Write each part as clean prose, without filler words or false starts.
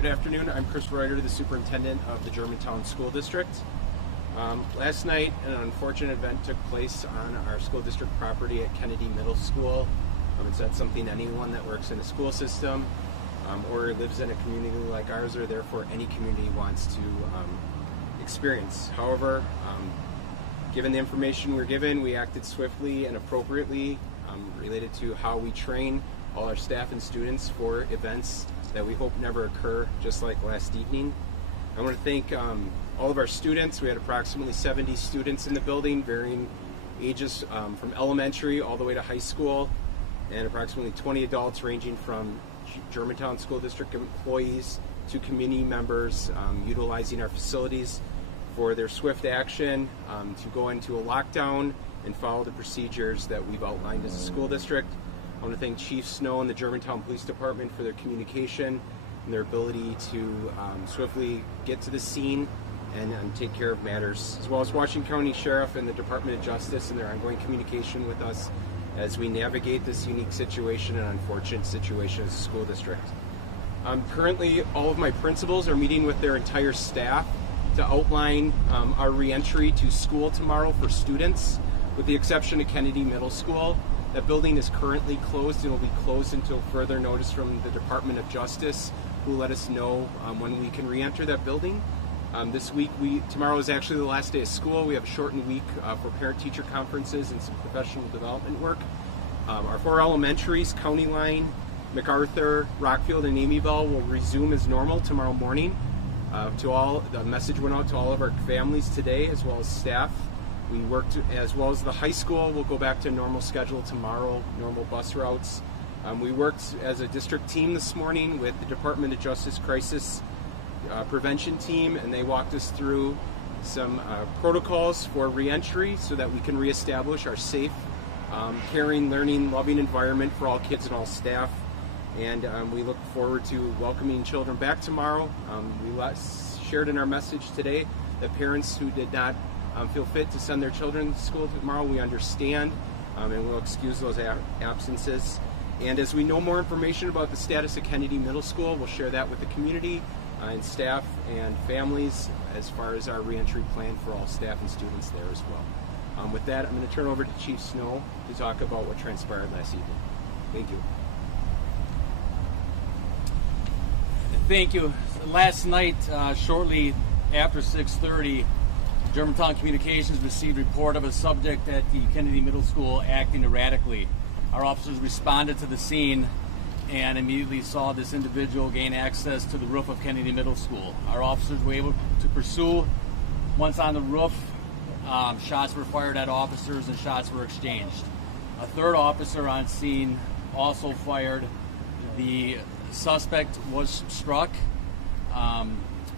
Good afternoon. I'm Chris Reuter, the superintendent of the Germantown School District. Last night, an unfortunate event took place on our school district property at Kennedy Middle School. It's not something anyone that works in a school system or lives in a community like ours, or therefore any community, wants to experience. However, given the information we're given, we acted swiftly and appropriately related to how we train all our staff and students for events that we hope never occur, just like last evening. I want to thank all of our students. We had approximately 70 students in the building, varying ages from elementary all the way to high school, and approximately 20 adults ranging from Germantown School District employees to community members utilizing our facilities for their swift action to go into a lockdown and follow the procedures that we've outlined as a school district. I want to thank Chief Snow and the Germantown Police Department for their communication and their ability to swiftly get to the scene and take care of matters, as well as Washington County Sheriff and the Department of Justice and their ongoing communication with us as we navigate this unique situation and unfortunate situation as a school district. Currently, all of my principals are meeting with their entire staff to outline our reentry to school tomorrow for students, with the exception of Kennedy Middle School. That building is currently closed and will be closed until further notice from the Department of Justice, who will let us know when we can re-enter that building. This week, tomorrow is actually the last day of school. We have a shortened week for parent-teacher conferences and some professional development work. Our four elementaries, County Line, MacArthur, Rockfield, and Amyville, will resume as normal tomorrow morning. The message went out to all of our families today, as well as staff. We worked, as well as the high school, we'll go back to a normal schedule tomorrow, normal bus routes. We worked as a district team this morning with the Department of Justice Crisis Prevention Team, and they walked us through some protocols for reentry so that we can reestablish our safe, caring, learning, loving environment for all kids and all staff. And we look forward to welcoming children back tomorrow. We shared in our message today that parents who did not feel fit to send their children to school tomorrow, we understand, and we'll excuse those absences. And as we know more information about the status of Kennedy Middle School, we'll share that with the community and staff and families as far as our reentry plan for all staff and students there as well. With that, I'm going to turn over to Chief Snow to talk about what transpired last evening. Thank you. Thank you. Last night, shortly after 6:30, Germantown Communications received a report of a subject at the Kennedy Middle School acting erratically. Our officers responded to the scene and immediately saw this individual gain access to the roof of Kennedy Middle School. Our officers were able to pursue. Once on the roof, shots were fired at officers and shots were exchanged. A third officer on scene also fired. The suspect was struck.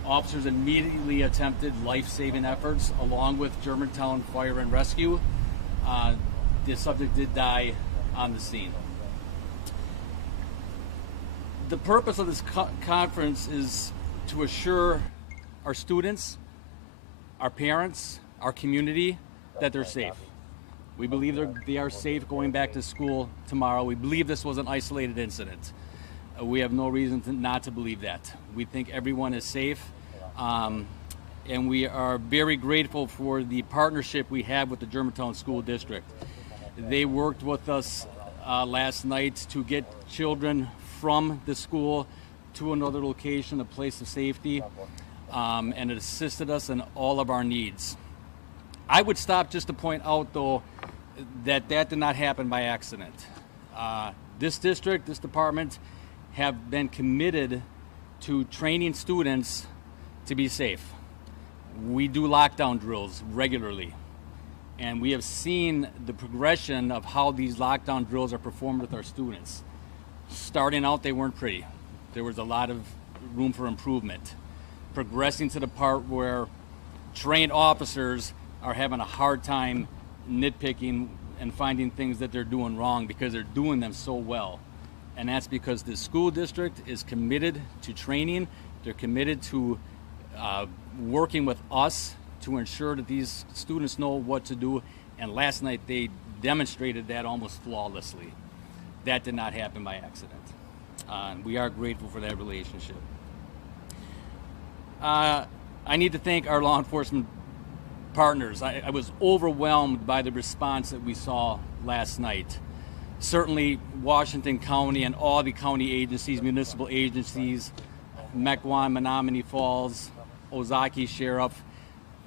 Officers immediately attempted life-saving efforts along with Germantown Fire and Rescue. The subject did die on the scene. The purpose of this conference is to assure our students, our parents, our community that they're safe. We believe they are safe going back to school tomorrow. We believe this was an isolated incident. We have no reason not to believe that. We think everyone is safe, and we are very grateful for the partnership we have with the Germantown School District. They worked with us last night to get children from the school to another location, a place of safety, and it assisted us in all of our needs. I would stop just to point out, though, that did not happen by accident. This district, this department, have been committed to training students to be safe. We do lockdown drills regularly, and we have seen the progression of how these lockdown drills are performed with our students. Starting out, they weren't pretty. There was a lot of room for improvement. Progressing to the part where trained officers are having a hard time nitpicking and finding things that they're doing wrong because they're doing them so well. And that's because the school district is committed to training. They're committed to working with us to ensure that these students know what to do. And last night they demonstrated that almost flawlessly. That did not happen by accident. We are grateful for that relationship. I need to thank our law enforcement partners. I was overwhelmed by the response that we saw last night. Certainly Washington County and all the county agencies, municipal agencies, Mequon, Menominee Falls, Ozaki Sheriff.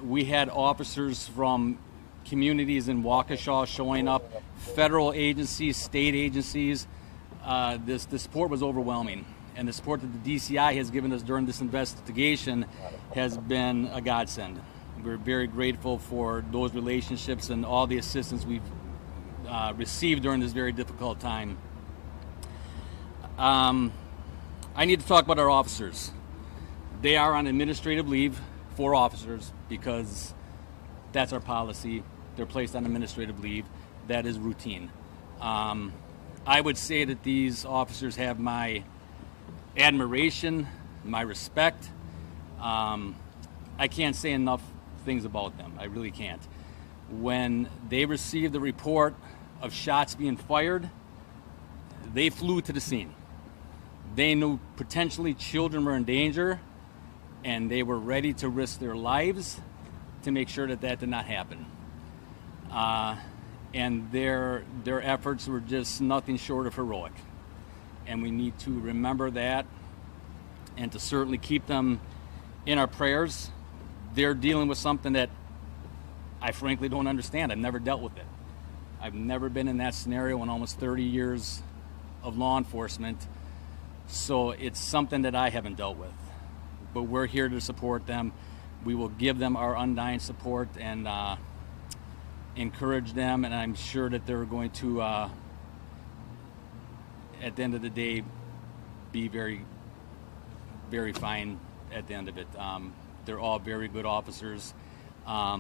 We had officers from communities in Waukesha showing up, federal agencies, state agencies. The support was overwhelming, and the support that the DCI has given us during this investigation has been a godsend. We're very grateful for those relationships and all the assistance we've received during this very difficult time. I need to talk about our officers. They are on administrative leave for officers because that's our policy. They're placed on administrative leave. That is routine. I would say that these officers have my admiration, my respect. I can't say enough things about them. I really can't. When they received the report of shots being fired, they flew to the scene. They knew potentially children were in danger, and they were ready to risk their lives to make sure that that did not happen. And their efforts were just nothing short of heroic. And we need to remember that and to certainly keep them in our prayers. They're dealing with something that I frankly don't understand. I've never dealt with it. I've never been in that scenario in almost 30 years of law enforcement. So it's something that I haven't dealt with. But we're here to support them. We will give them our undying support and encourage them, and I'm sure that they're going to, at the end of the day, be very, very fine at the end of it. They're all very good officers. I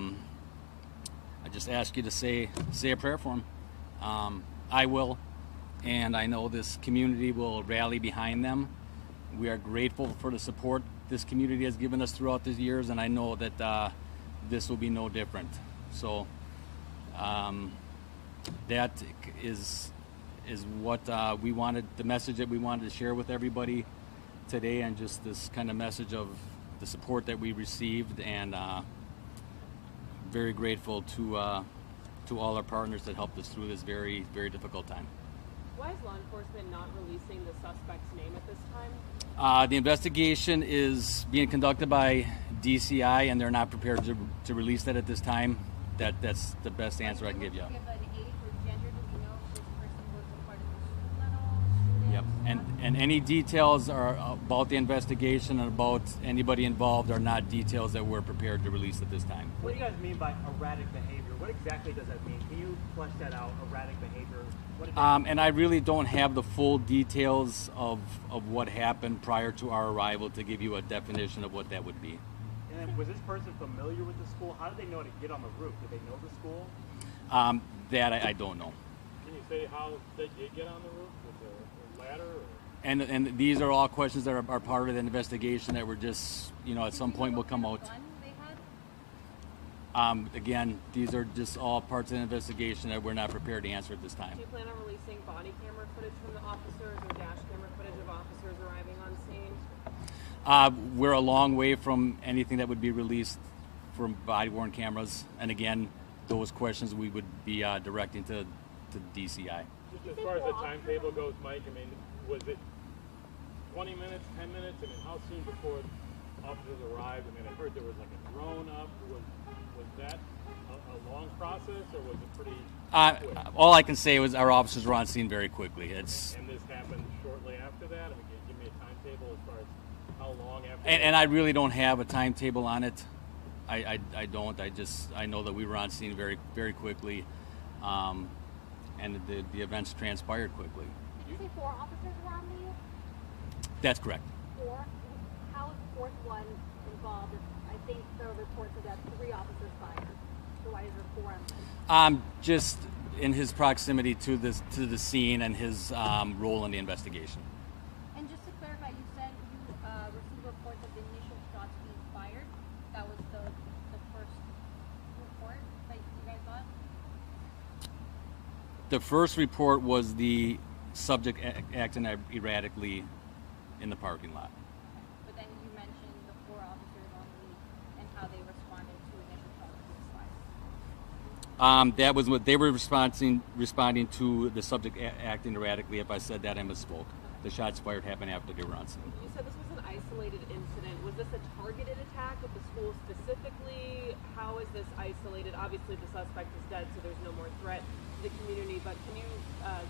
just ask you to say a prayer for them. I will, and I know this community will rally behind them. We are grateful for the support this community has given us throughout these years, and I know that this will be no different. So that is what we wanted, the message that we wanted to share with everybody today, and just this kind of message of the support that we received, and very grateful to all our partners that helped us through this very, very difficult time. Why is law enforcement not releasing the suspect's name at this time? The investigation is being conducted by DCI, and they're not prepared to release that at this time. That's the best answer I can give you. Yep. And any details are about the investigation and about anybody involved are not details that we're prepared to release at this time. What do you guys mean by erratic behavior? What exactly does that mean? Can you flesh that out? Erratic behavior. And I really don't have the full details of what happened prior to our arrival to give you a definition of what that would be. And was this person familiar with the school? How did they know to get on the roof? Did they know the school? That I don't know. Can you say how they did get on the roof? With a ladder? Or? And these are all questions that are part of the investigation that we're just, at some point will come out. Again, these are just all parts of the investigation that we're not prepared to answer at this time. Do you plan on releasing body camera footage from the officers or dash camera footage of officers arriving on scene? We're a long way from anything that would be released from body-worn cameras. And again, those questions we would be directing to DCI. Just as far as the timetable goes, Mike, I mean, was it 20 minutes, 10 minutes? I mean, how soon before officers arrived? I mean, I heard there was like a drone up. Was that a long process, or was it pretty quick? All I can say was our officers were on scene very quickly. And this happened shortly after that? I mean, give me a timetable as far as how long after and I really don't have a timetable on it. I don't. I know that we were on scene very, very quickly, and the events transpired quickly. Did you say 4 officers were on leave? That's correct. 4? How is the 4th one involved? I think the report said that 3 officers fired. So why is there 4 on leave? Just in his proximity to the scene and his role in the investigation. And just to clarify, you said you received reports of the initial shots being fired. That was the first report that you guys got? The first report was the subject acting erratically in the parking lot. But then you mentioned the 4 officers That was what they were responding to the subject acting erratically. If I said that, I misspoke. The shots fired happened after they were on scene. You said this was an isolated incident. Was this a targeted attack at the school specifically? How is this isolated? Obviously, the suspect is dead, so there's no more threat to the community. But can you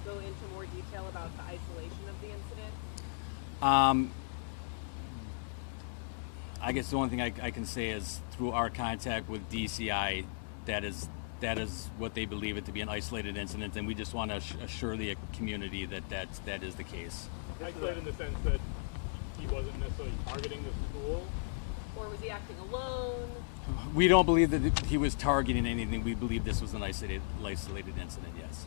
go into more detail about the isolation of the incident? I guess the only thing I can say is through our contact with DCI, that is what they believe it to be, an isolated incident, and we just want to assure the community that is the case. Isolated in the sense that he wasn't necessarily targeting the school? Or was he acting alone? We don't believe that he was targeting anything. We believe this was an isolated incident, yes.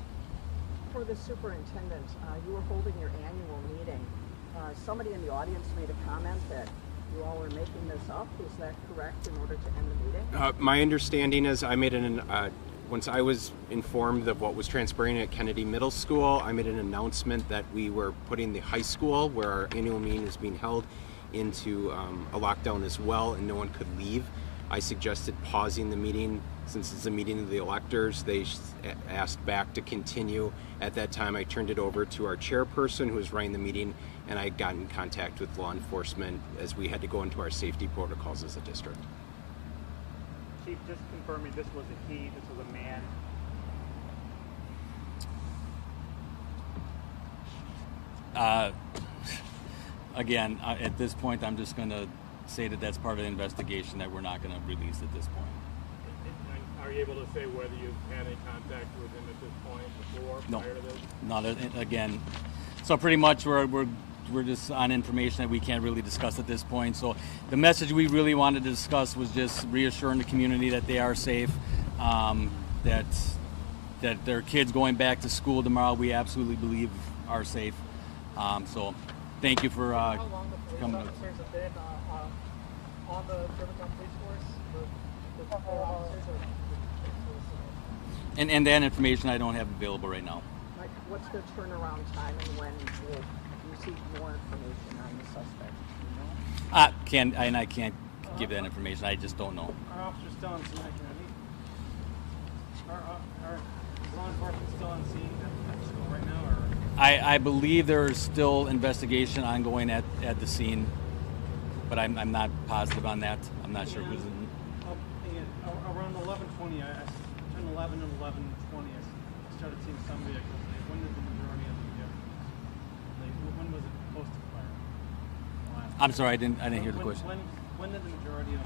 For the superintendent, you were holding your annual meeting. Somebody in the audience made a comment that you all were making this up. Is that correct, in order to end the meeting? My understanding is I made once I was informed of what was transpiring at Kennedy Middle School, I made an announcement that we were putting the high school, where our annual meeting is being held, into a lockdown as well, and no one could leave. I suggested pausing the meeting since it's a meeting of the electors. They asked back to continue. At that time, I turned it over to our chairperson, who was running the meeting, and I got in contact with law enforcement as we had to go into our safety protocols as a district. Chief, just confirming this was a he, this was a man. Again, at this point, I'm just going to say that that's part of the investigation that we're not going to release at this point. Are you able to say whether you've had any contact with him at this point before, No, prior to this? not again. So pretty much we're just on information that we can't really discuss at this point. So the message we really wanted to discuss was just reassuring the community that they are safe, that their kids going back to school tomorrow, we absolutely believe are safe. So thank you for How long the police coming. officers have been on the Germantown Police Force? The four officers? And that information I don't have available right now. Like, what's the turnaround time, and when will you receive more information on the suspect? Do you know? I can't give that information. I just don't know. Our officers still on scene, Our law enforcement still on scene at the school right now, or? I believe there's still investigation ongoing at the scene, but I'm not positive on that. I'm not sure who's in. Around 11:20, between 11 and 11:20, I started seeing some vehicles. When did the majority of the vehicles? When was it supposed to fire? I'm sorry, I didn't hear the question. When did the majority of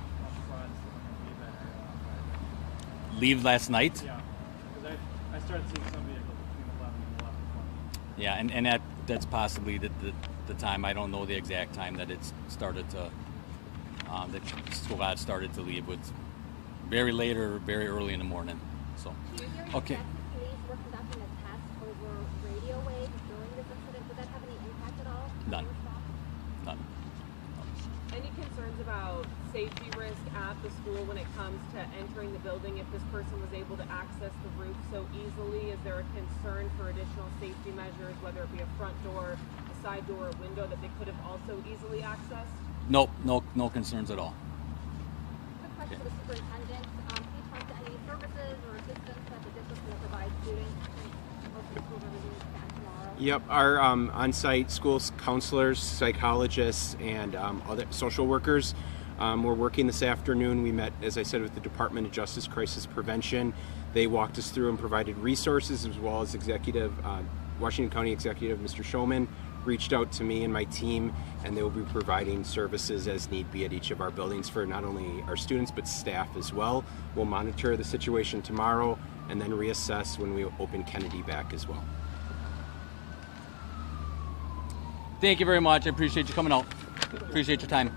squads leave that area? Leave last night? Yeah, because I started seeing some vehicles between 11 and 11:20. Yeah, and that's possibly the time. I don't know the exact time that it's started to that squad started to leave. It was very late or very early in the morning. So, okay. Police were conducting a test over radio waves during this incident. Did that have any impact at all? None. None. Any concerns about safety risk at the school when it comes to entering the building? If this person was able to access the roof so easily, is there a concern for additional safety measures, whether it be a front door, a side door, a window that they could have also easily accessed? Nope, no concerns at all. Quick question to the superintendent. Can you talk to any services or assistance that the district will provide students? Most of the schools are resuming back tomorrow. Yep, our on-site school counselors, psychologists, and other social workers. We're working this afternoon. We met, as I said, with the Department of Justice Crisis Prevention. They walked us through and provided resources, as well as Washington County Executive Mr. Showman reached out to me and my team, and they will be providing services as need be at each of our buildings for not only our students but staff as well. We'll monitor the situation tomorrow and then reassess when we open Kennedy back as well. Thank you very much. I appreciate you coming out. Appreciate your time.